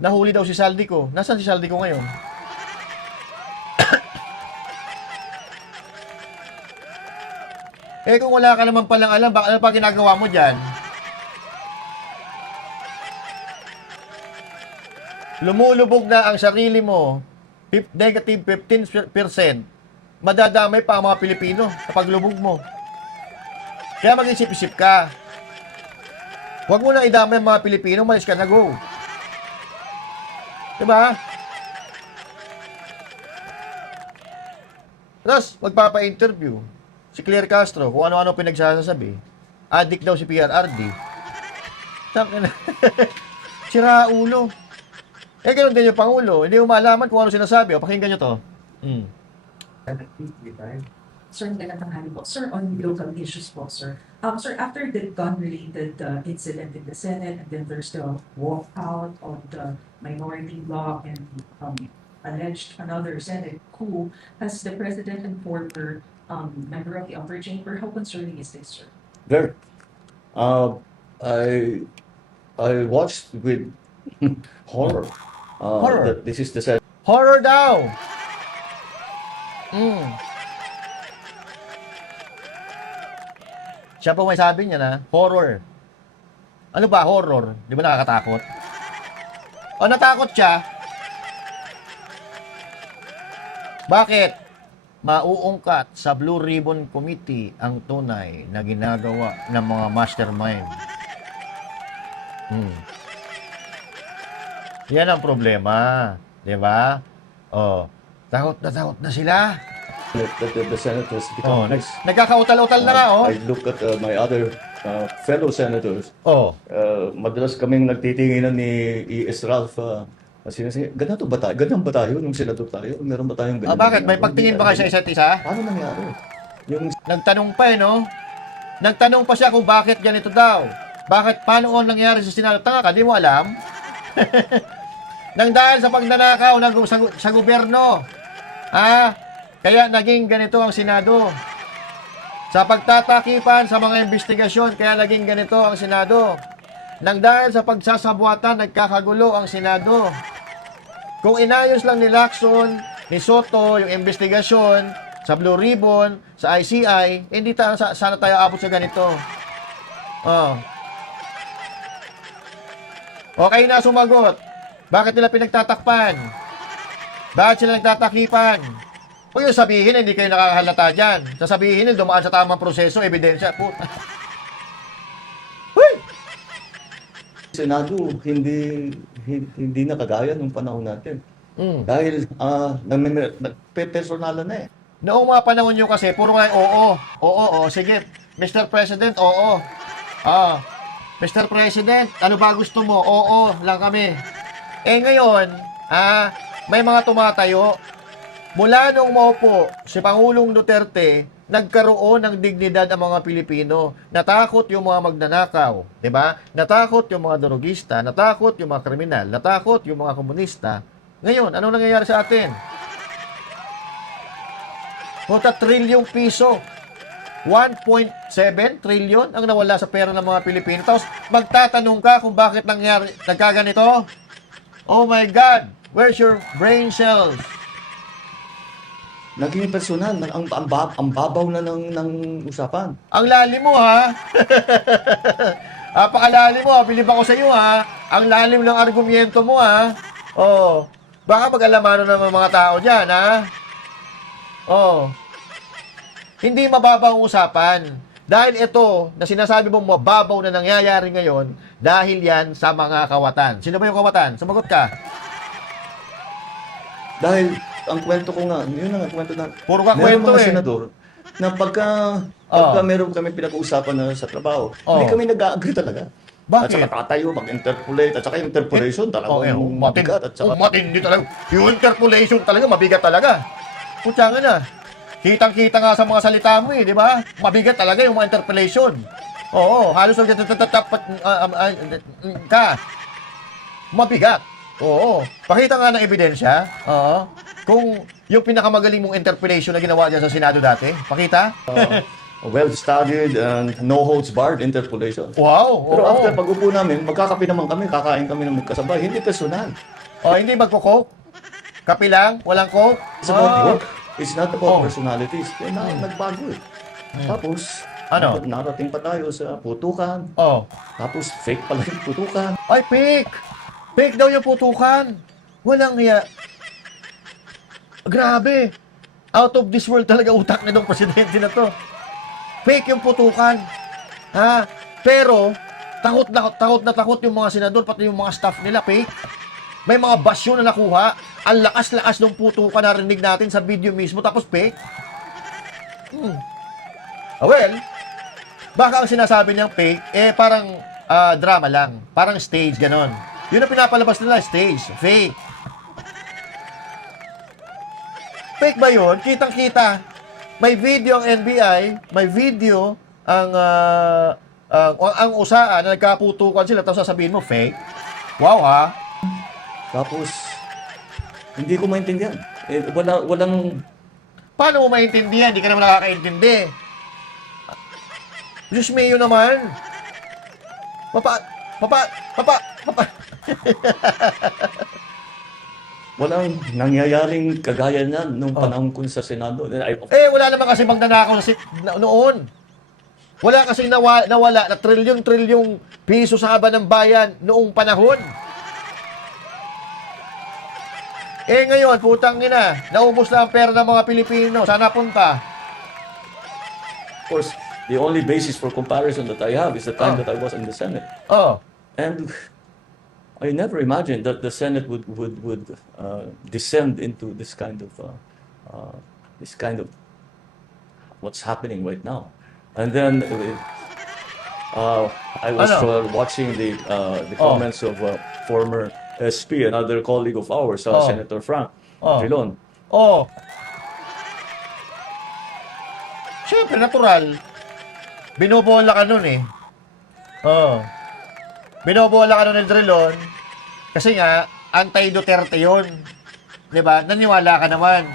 Nahuli daw si Saldico. Nasaan si Saldico ngayon? Eh kung wala ka naman palang alam, ano pa ginagawa mo dyan? Lumulubog na ang sarili mo, negative 15%, madadamay pa ang mga Pilipino sa paglubog mo. Kaya mag-isip-isip ka. Huwag mo na idamay ang mga Pilipino, malis ka na, go. Diba? Tapos, magpapa-interview si Claire Castro kung ano-ano pinagsasabi. Addict daw si PRRD. Sakin na. Sira ulo. Eh, ganun din yung Pangulo. Hindi mo malaman kung ano sinasabi. O, pakinggan nyo to. Sir, magandang tanghali po. Sir, on local issues po, sir. Sir, after the gun-related incident in the Senate, and then there's the walkout of the minority bloc and alleged another Senate coup, has the President and former member of the upper chamber, how concerning is this, sir? Very. I watched with horror. Horror? That this is the Horror daw! Siya po may sabi niya na, horror. Ano ba, horror? Di ba nakakatakot? O natakot siya? Bakit? Mauungkat sa Blue Ribbon Committee ang tunay na ginagawa ng mga mastermind. Yan ang problema. Di ba? Oh, takot na sila. the senators Oh, become this. nagkakautal-utal na nga, oh. I look at my other fellow senators. Oh. Madalas kaming nagtitinginan ni E.S. Ralph. Sinasabi, ganito ba tayo? Ganyan ba tayo nung senador tayo? Meron ba tayong ganyan? Bakit? May pagtingin ba kayo sa isa't isa? Ano nangyari? Yung Nagtanong pa no? Nagtanong pa siya kung bakit ganito daw. Bakit, paano nangyari sa Senado? Tanga ka, di mo alam? Nang dahil sa pagnanakaw sa gobyerno. Kaya naging ganito ang Senado. Sa pagtatakipan sa mga investigasyon, kaya naging ganito ang Senado. Nang dahil sa pagsasabuatan, nagkakagulo ang Senado. Kung inayos lang ni Lacson, ni Soto, yung investigasyon sa Blue Ribbon, sa ICI, hindi sana tayo abot sa ganito. Okay na sumagot. Bakit nila pinagtatakpan? Bakit sila nagtatakipan? Kung yung sabihin, hindi kayo nakakahalata dyan. Sasabihin, dumaan sa tamang proseso, ebidensya. Puta. Huy! Senado, hindi na kagaya nung panahon natin. Dahil nagpe-personalan na eh. Noong mga panahon nyo kasi, puro nga, oo, sige, Mr. President, oo. Mr. President, ano ba gusto mo? Oo, lang kami. Eh ngayon, may mga tumatayo. Mula nung maupo si Pangulong Duterte, nagkaroon ng dignidad ang mga Pilipino. Natakot yung mga magnanakaw, 'di ba? Natakot yung mga drogista, natakot yung mga kriminal, natakot yung mga komunista. Ngayon, anong nangyayari sa atin? 1 trilyong piso. 1.7 trillion ang nawala sa pera ng mga Pilipino. Tapos magtatanong ka kung bakit nagkaganito? Oh my God, where's your brain cells? Naging personal, ang babaw na ng usapan. Ang lalim mo, ha? Apakalalim mo, ha? Bilib ako sa iyo, ha? Ang lalim ng argumento mo, ha? Oh, baka mag-alamano ng mga tao dyan, ha? Oh, hindi mababaw ang usapan. Dahil ito, na sinasabi mong mababaw na nangyayari ngayon, dahil yan sa mga kawatan. Sino ba yung kawatan? Sumagot ka. Dahil ang kwento ko nga, yun ang kwento na. Puro ka meron kwento mga eh. senador na pagka meron kami pinag-uusapan na sa trabaho, hindi kami nag-agree talaga. Bakit? At saka tatayo, mag-interpolate, at saka yung interpolation talaga mabigat. At saka, matindi talaga. Yung interpolation talaga, mabigat talaga. Putya nga na. Kitang-kita nga sa mga salita mo eh, di ba? Mabigat talaga yung mga interpolation. Oo, halos ka. Mabigat. Oo. Pakita nga ng ebidensya. Oo. Kung yung pinakamagaling mong interpolation na ginawa dyan sa Senado dati, pakita. well-studied and no-holds-barred interpolation. Wow. Pero oo. after pag-upo namin, magkakape naman kami, kakain kami ng magkasabay. Hindi personal. O, hindi magko-coke? Kape lang? Walang coke? It's about work. It's not about Oh. personalities. Kaya nagbago eh. Tapos, Ano? narating pa tayo sa putukan. Oh. Tapos, fake pala yung putukan. Ay, fake! Fake daw yung putukan. Walang hiya. Grabe. Out of this world talaga utak na ng presidente na to. Fake yung putukan. Ha? Pero, takot yung mga senador, pati yung mga staff nila, fake. May mga basyo na nakuha. Ang lakas-lakas ng putukan na rinig natin sa video mismo, tapos fake. Well, baka ang sinasabi niyang fake, parang drama lang. Parang stage, ganon. Yun ang pinapalabas nila, stage, fake. Fake ba yun? Kitang-kita. May video ang NBI, may video ang usaan na nagkaputukan sila, tapos sasabihin mo, fake? Wow, ha? Tapos, hindi ko maintindihan. Walang... Paano mo maintindihan? Hindi ka naman nakakaintindi. Diyos mio naman. Papa. Walang nangyayaring kagaya na nung panahon ko sa Senado. Wala naman kasi magnanakaw noon. Wala kasing nawala na trilyon-trilyong piso sa haba ng bayan noong panahon. Ngayon, putang ina, naubos na ang pera ng mga Pilipino. Saan napunta? Of course, the only basis for comparison that I have is the time that I was in the Senate. Oh. And I never imagined that the Senate would descend into this kind of what's happening right now. And then I was watching the comments of former SP, another colleague of ours, Senator Frank Drilon. Oh. Siyempre, natural. Binobola ka nun eh. Oh. Binobola ka nun ng Drilon. Kasi nga, anti-Duterte yun. Diba? Naniwala ka naman.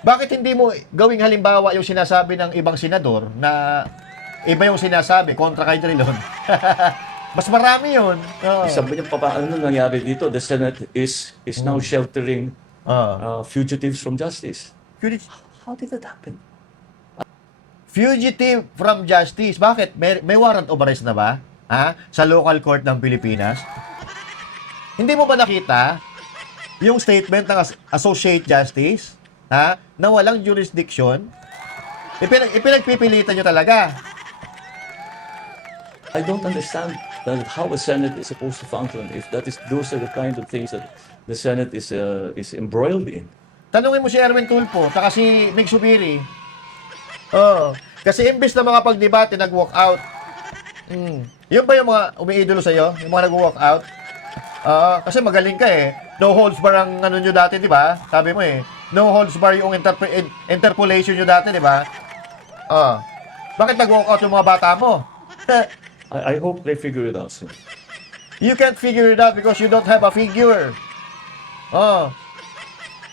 Bakit hindi mo gawing halimbawa yung sinasabi ng ibang senador na iba yung sinasabi kontra kay Drilon? Mas marami yun. Sabi niya, ano nangyari dito? The Senate is now sheltering fugitives from justice. How did that happen? Fugitive from justice. Bakit? May warrant of arrest na ba? Ha? Sa local court ng Pilipinas? Hindi mo ba nakita yung statement ng Associate Justice? Ha? Na walang jurisdiction? Ipinagpipilitan nyo talaga. I don't understand how a Senate is supposed to function if those are the kind of things that the Senate is embroiled in. Tanungin mo si Erwin Tulfo, saka si Mig Subiri. Oh, kasi imbes na mga pagdebate, nag-walk out. Yun ba yung mga umiidolo sa'yo? Yung mga nag-walk out? Kasi magaling ka eh. No holds bar ang ano nyo dati, di ba? Sabi mo eh. No holds bar yung interpolation nyo dati, di ba? Bakit nag-walk out yung mga bata mo? I hope they figure it out soon. You can't figure it out because you don't have a figure.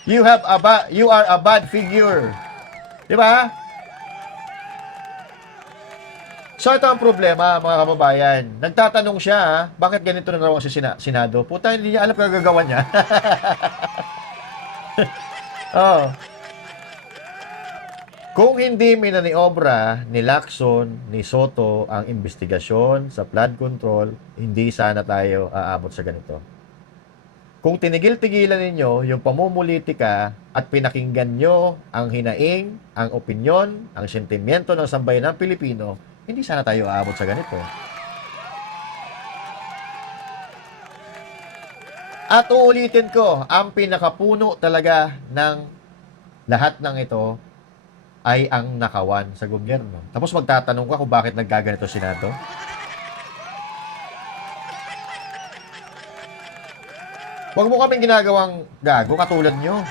You are a bad figure. Di ba? So ito ang problema, mga kababayan. Nagtatanong siya, bakit ganito na raw ang Senado? Puta, hindi niya alam kung gagawa niya. Kung hindi minaniobra ni Lacson, ni Soto ang investigasyon sa flood control, hindi sana tayo aabot sa ganito. Kung tinigil-tigilan ninyo yung pamumulitika at pinakinggan nyo ang hinaing, ang opinyon, ang sentimiento ng sambayan ng Pilipino, hindi sana tayo aabot sa ganito. At uulitin ko, ang pinakapuno talaga ng lahat ng ito ay ang nakawan sa gobyerno. Tapos magtatanong ka kung bakit nagkaganito si Senado. Huwag mo kaming ginagawang gago katulad nyo.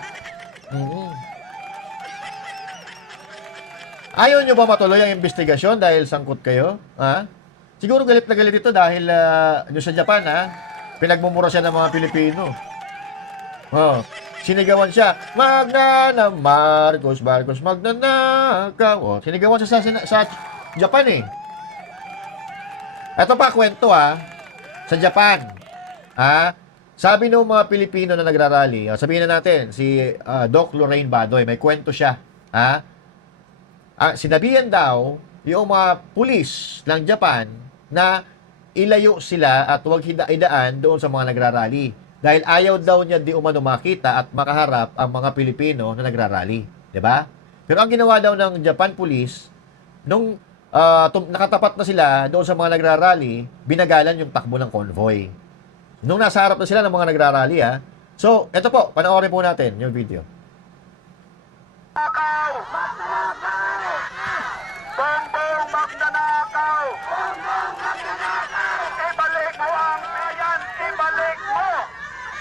Ayaw nyo ba matuloy ang investigasyon dahil sangkot kayo? Ha? Siguro galit na galit ito dahil nyo sa Japan, ha? Pinagmumura siya ng mga Pilipino. Oh, sinigawan siya, Magnana Marcos, magnanakaw. Oh, sinigawan siya sa Japan, eh. Ito pa, kwento, ha? Sa Japan, ha? Sabi ng mga Pilipino na nagrarally, sabihin na natin, si Doc Lorraine Badoy, may kwento siya, ha? Sinabihan daw yung mga pulis ng Japan na ilayo sila at huwag idaan doon sa mga nagrarally. Dahil ayaw daw niya di umano makita at makaharap ang mga Pilipino na nagrarally. 'Di ba? Pero ang ginawa daw ng Japan Police, nung nakatapat na sila doon sa mga nagrarally, binagalan yung takbo ng convoy. Nung nasa harap na sila ng mga nagrarally, ha? So, eto po, panoorin po natin yung video. Bongbong magnanakaw! Bongbong magnanakaw! Ibalik mo ang bayan! Ibalik mo!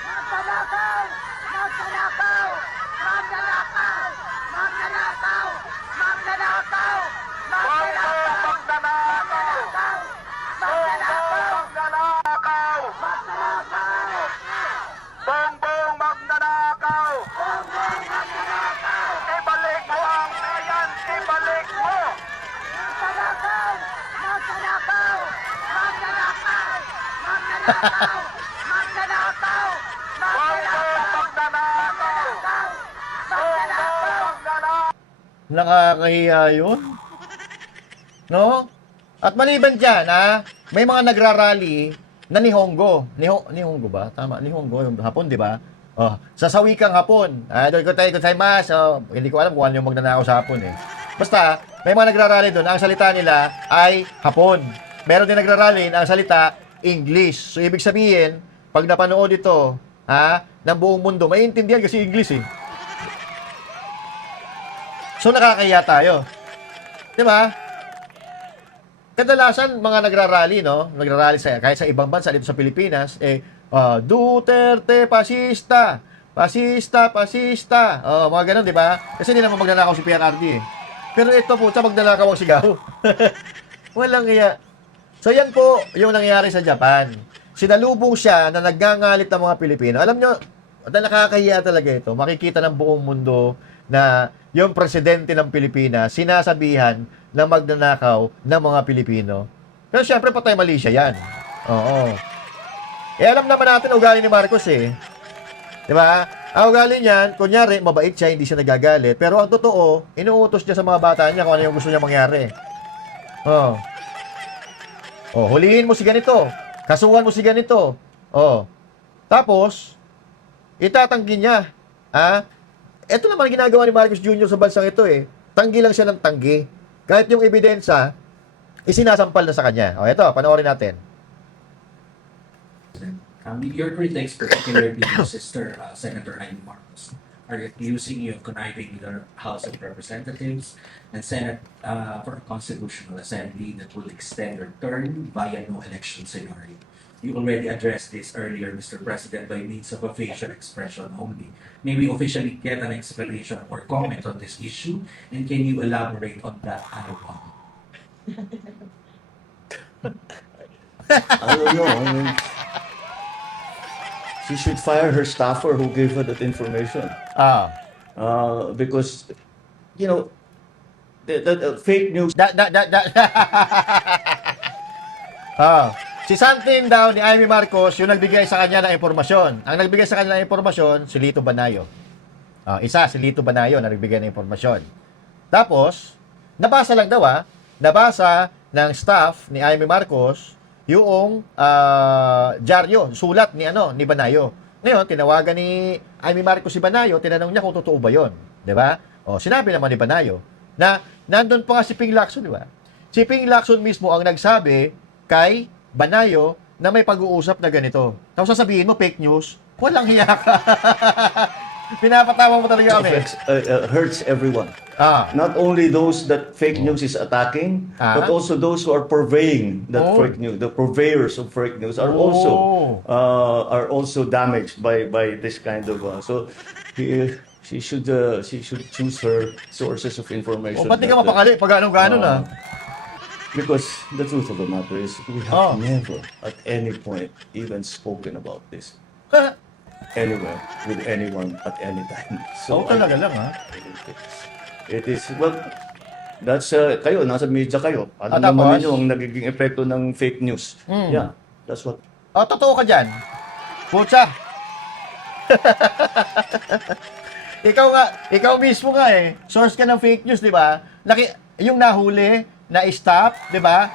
Magnanakaw! Magnanakaw! Magnanakaw! Magnanakaw! Magnanakaw! Bongbong magnanakaw! Bongbong magnanakaw! Bongbong magnanakaw! Bongbong magnanakaw! Ibalik mo ang bayan! Ibalik mo! Magnanakaw! Magnanakaw! Magnanakaw! Magnanakaw! Magnanakaw! Magnanakaw! Nakakahiya yun. No? At maliban dyan, ha? May mga nagrarally na Nihongo. Nihongo ba? Tama, Nihongo. Yung Hapon, di ba? Oh, sa sawikang Hapon. Doon ko tayo gozaimasu. Hindi ko alam kung ano yung magnanakaw sa Hapon, eh. Basta, may mga nagrarally doon. Ang salita nila ay Hapon. Meron din nagrarally na ang salita English. So, ibig sabihin, pag napanood ito, ng buong mundo, maiintindihan kasi English, eh. So, nakakahiya tayo. Di ba? Kadalasan, mga nagrarally, no? Nagrarally kahit sa ibang bansa, dito sa Pilipinas, Duterte, pasista. Pasista, pasista. Mga ganun, di ba? Kasi hindi naman magnanakaw si PRRD, eh. Pero ito po, sa magnanakaw ang sigaw. Walang iya. So, yan po yung nangyayari sa Japan. Sinalubong siya na nagngangalit ng mga Pilipino. Alam nyo, nakakahiya talaga ito. Makikita ng buong mundo na yung presidente ng Pilipinas sinasabihan na magnanakaw ng mga Pilipino. Pero syempre, patay mali siya yan. Oo. Alam naman natin ugali ni Marcos, eh. Di ba? Ang ugali niyan, kunyari, mabait siya, hindi siya nagagalit. Pero ang totoo, inuutos niya sa mga bata niya kung ano yung gusto niya mangyari. Hulihin mo si ganito. Kasuhan mo si ganito. Tapos, itatanggi niya. Ito naman ginagawa ni Marcos Jr. sa bansang ito, eh. Tanggi lang siya ng tanggi. Kahit yung ebidensya, isinasampal na sa kanya. Ito, panoorin natin. Your critics, particularly your sister, Senator Amy Marcos, are accusing you of conniving with the House of Representatives and Senate for a constitutional assembly that will extend your term via no election scenario. You already addressed this earlier, Mr. President, by means of a facial expression only. May we officially get an explanation or comment on this issue? And can you elaborate on that item? I don't know. I mean, she should fire her staffer who gave her that information. Because, you know, the fake news. Si Santin daw ni Amy Marcos yung nagbigay sa kanya ng impormasyon. Ang nagbigay sa kanya ng impormasyon, si Lito Banayo. Si Lito Banayo na nagbigay ng impormasyon. Tapos, nabasa lang daw nabasa ng staff ni Amy Marcos yung dyaryo, sulat ni Banayo. Ngayon, tinawagan ni Amy Marcos si Banayo, tinanong niya kung totoo ba yun. Diba? Sinabi naman ni Banayo na nandun pa nga si Ping Lacson, diba? Si Ping Lacson mismo ang nagsabi kay Banayo na may pag-uusap na ganito. Tapos sasabihin mo, fake news. Walang hiya ka. Pinapatawa mo talaga kami. Affects, hurts everyone. Not only those that fake news is attacking, but also those who are purveying that fake news. The purveyors of fake news are also damaged by this kind of. So she should choose her sources of information. Ba't di ka mapakali? Pag gano'n na. Because the truth of the matter is, we have never at any point even spoken about this anywhere with anyone at any time. So talaga lang, ha? It is, well, that's, kayo, nasa media kayo. Ano Tapos? naman ninyo ang nagiging epekto ng fake news? Yeah, that's what. Totoo ka dyan. Pucha. ikaw mismo nga eh. Source ka ng fake news, di ba? Yung nahuli, na-stop, di ba?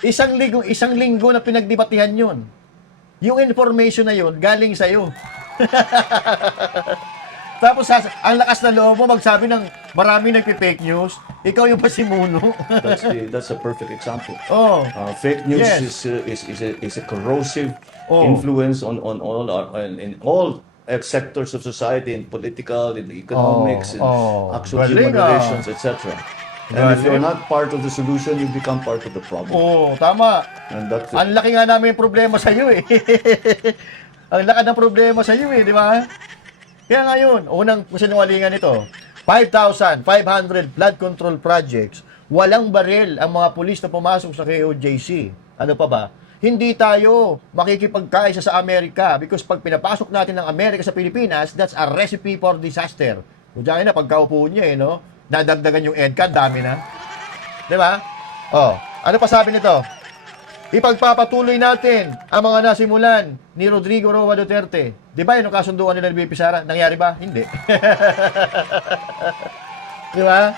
Isang linggo na pinagdebatihan yun. Yung information na yun, galing sa'yo. Tapos, ang lakas na loob mo magsabi ng maraming nagpi-fake news, ikaw yung pasimuno. That's a perfect example. Fake news is a corrosive influence on all sectors of society, in political, in economics, in actual human relations, etc. And if you're not part of the solution, you become part of the problem. Tama. And that's Ang laki nga namin problema sa iyo eh. Ang laki ng problema sa iyo eh, di ba? Kaya ngayon, unang sinungalingan nito, 5,500 flood control projects, walang baril ang mga pulis na pumasok sa KOJC. Ano pa ba? Hindi tayo makikipagkaisa sa Amerika because pag pinapasok natin ng Amerika sa Pilipinas, that's a recipe for disaster. Kung dyan na, pagkaupo niya no? Nadagdagan yung EDCA, dami na. Di ba? Ano pa sabi nito? Ipagpapatuloy natin ang mga nasimulan ni Rodrigo Roa Duterte. Di ba yun ang kasunduan nila ni BP Sara? Nangyari ba? Hindi. Di ba?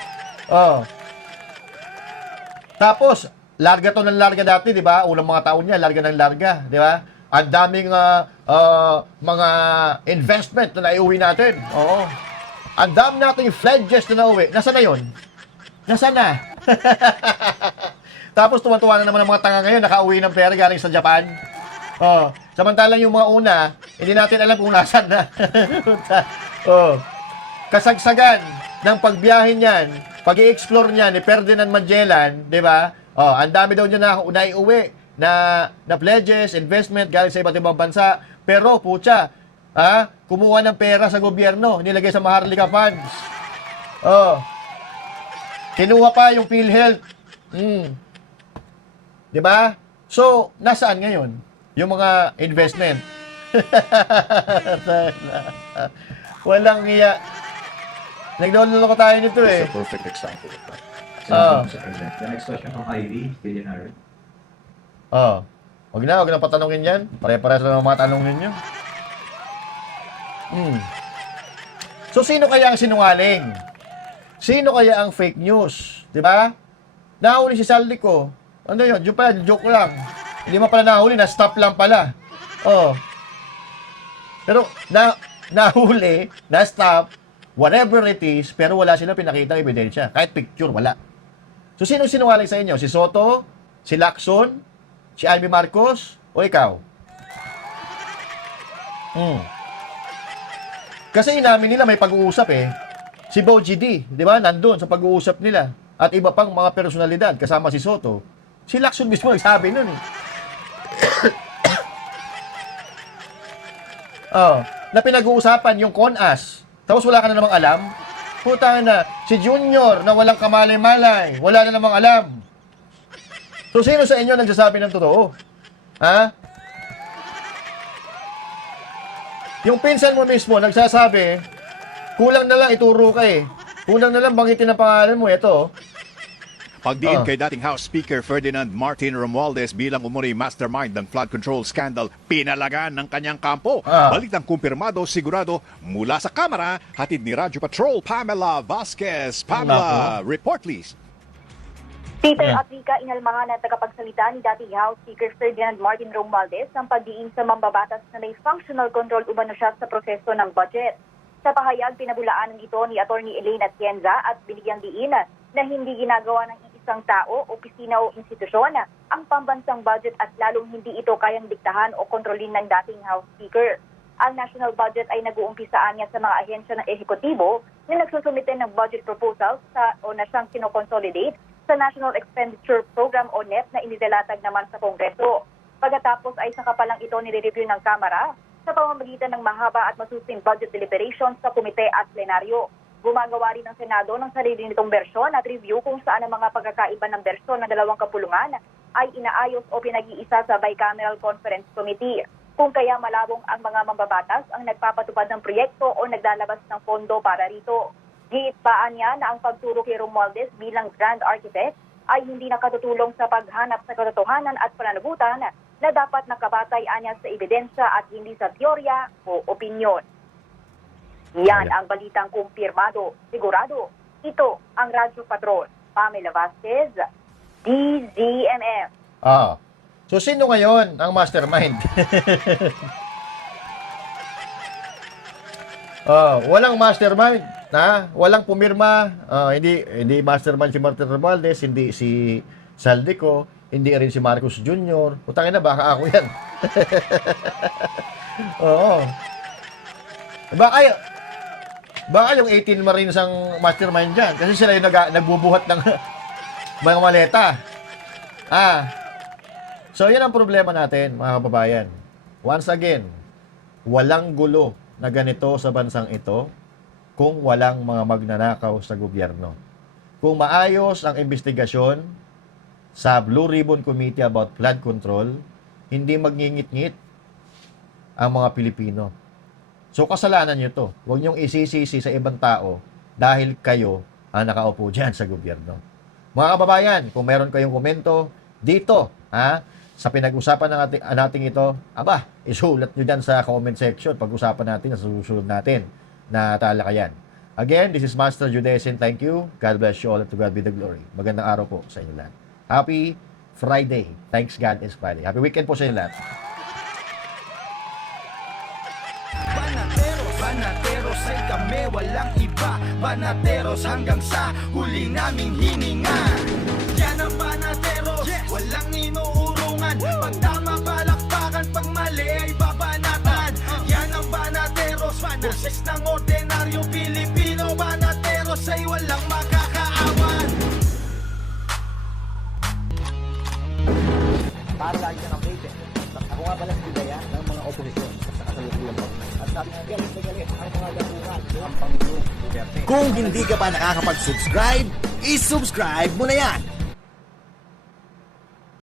Tapos, larga to ng larga dati, di ba? Unang mga taon niya, larga ng larga. Di ba? Ang daming mga investment na naiuwi natin. Ang dami natin yung pledges na nauwi. Nasaan na yun? Nasaan na? Tapos tuwa-tuwa na naman ang mga tanga ngayon, nakauwi ng pera galing sa Japan. Samantalang yung mga una, hindi natin alam kung nasaan na. Kasagsagan ng pagbiyahe niyan, pag-i-explore niyan ni Ferdinand Magellan, di ba? Ang dami daw niya na naiuwi na pledges, investment galing sa iba't ibang bansa. Pero, pucha, kumuha ng pera sa gobyerno, nilagay sa Maharlika Funds. Kinuha pa yung PhilHealth. Di ba? So, nasaan ngayon yung mga investment? Walang iya. Nagloloko tayo nito eh. That's a perfect example. The next question from Ivy, Billionaire. Huwag na patanungin yan. Pare-pares lang ang mga tanongin nyo. So, sino kaya ang sinungaling? Sino kaya ang fake news? Di ba? Nahuli si Saldico. Ano yun? Joke lang. Hindi mo pala nahuli, na-stop lang pala. Pero, nahuli, na-stop, whatever it is, pero wala silang pinakita ebidensya. Kahit picture, wala. So, sino sinungaling sa inyo? Si Soto? Si Lacson? Si Amy Marcos? O ikaw? Kasi inamin nila may pag-uusap eh. Si Boji D, di ba? Nandun sa pag-uusap nila. At iba pang mga personalidad, kasama si Soto. Si Lacson mismo nagsabi nun eh. Na pinag-uusapan yung CONAS. Tapos wala ka na namang alam. Puta na, si Junior na walang kamalay-malay, wala na namang alam. So sino sa inyo nagsasabi ng totoo? Yung pinsan mo mismo nagsasabi, kulang na lang ituro ka eh. Kulang na lang banggitin ang pangalan mo. Ito. Pagdiin kay dating House Speaker Ferdinand Martin Romualdez bilang umano'y mastermind ng flood control scandal, pinalagan ng kanyang kampo. Balitang kumpirmado, sigurado, mula sa Kamara, hatid ni Radyo Patrol, Pamela Vasquez. Pamela, report please. Peter at Rika, inalmahan na tagapagsalita ni dating House Speaker Ferdinand Martin Romualdez ang pagdiin sa mambabatas na may functional control umano siya sa proseso ng budget. Sa pahayag, pinabulaanan ito ni Atty. Elaine Atienza at binigyang diin na hindi ginagawa ng isang tao, opisina o institusyon ang pambansang budget at lalong hindi ito kayang diktahan o kontrolin ng dating House Speaker. Ang national budget ay nag-uumpisaan niya sa mga ahensya ng ehekutibo na nagsusumite ng budget proposals o na siyang kinoconsolidate sa National Expenditure Program o NEP na inilalatag naman sa Kongreso. Pagkatapos ay saka pa lang ito nire-review ng Kamara sa pamamagitan ng mahaba at masusing budget deliberations sa komite at plenaryo. Gumagawa rin ng Senado ng sarili nitong bersyon at review kung saan ang mga pagkakaiba ng bersyon ng dalawang kapulungan ay inaayos o pinag-iisa sa Bicameral Conference Committee. Kung kaya malabong ang mga mambabatas ang nagpapatupad ng proyekto o naglalabas ng pondo para rito. Giitbaan niya na ang pagturo kay Romualdez bilang Grand Architect ay hindi nakatutulong sa paghanap sa katotohanan at pananagutan na dapat nakabatay anya sa ebidensya at hindi sa teorya o opinyon. Yan ang balitang kumpirmado, sigurado. Ito ang Radyo Patrol. Pamela Vasquez, DZMM. So, sino ngayon ang mastermind? Walang mastermind. Walang pumirma. Hindi mastermind si Martin Romualdez, hindi si Saldico, hindi rin si Marcos Jr. Utangin na, baka ako yan. Oo. Baka yung 18 Marines ang mastermind dyan. Kasi sila yung nagbubuhat ng mga maleta. So, yan ang problema natin, mga kababayan. Once again, walang gulo na ganito sa bansang ito kung walang mga magnanakaw sa gobyerno. Kung maayos ang investigasyon sa Blue Ribbon Committee about flood control, hindi magngingit-ngit ang mga Pilipino. So, kasalanan nyo to. Huwag nyong isisisi sa ibang tao dahil kayo ang nakaupo dyan sa gobyerno. Mga kababayan, kung meron kayong komento dito, sa pinag-usapan natin ito, isulat nyo dyan sa comment section. Pag-usapan natin sa susunod natin na talakayan. Again, this is Master Judecin. Thank you. God bless you all and to God be the glory. Magandang araw po sa inyo lahat. Happy Friday. Thanks God is Friday. Happy weekend po sa inyo lahat. Banateros ay kami, walang iba. Banateros hanggang sa huli naming hininga. Yan ang Banateros, walang inuurungan. Pag tama palakpakan, pag mali ay babanatan. Yan ang Banateros, boses ng ordinaryong Pilipino. Banateros ay walang makakaawan. Para lagi ka updated. Ako nga pala si Bidaya ng mga oposisyon sa kasalukuyan mo. At sabi nga galit na galit ang mga dapungan ng Pangulong Duterte. Kung hindi ka pa nakakapag-subscribe, isubscribe mo na yan.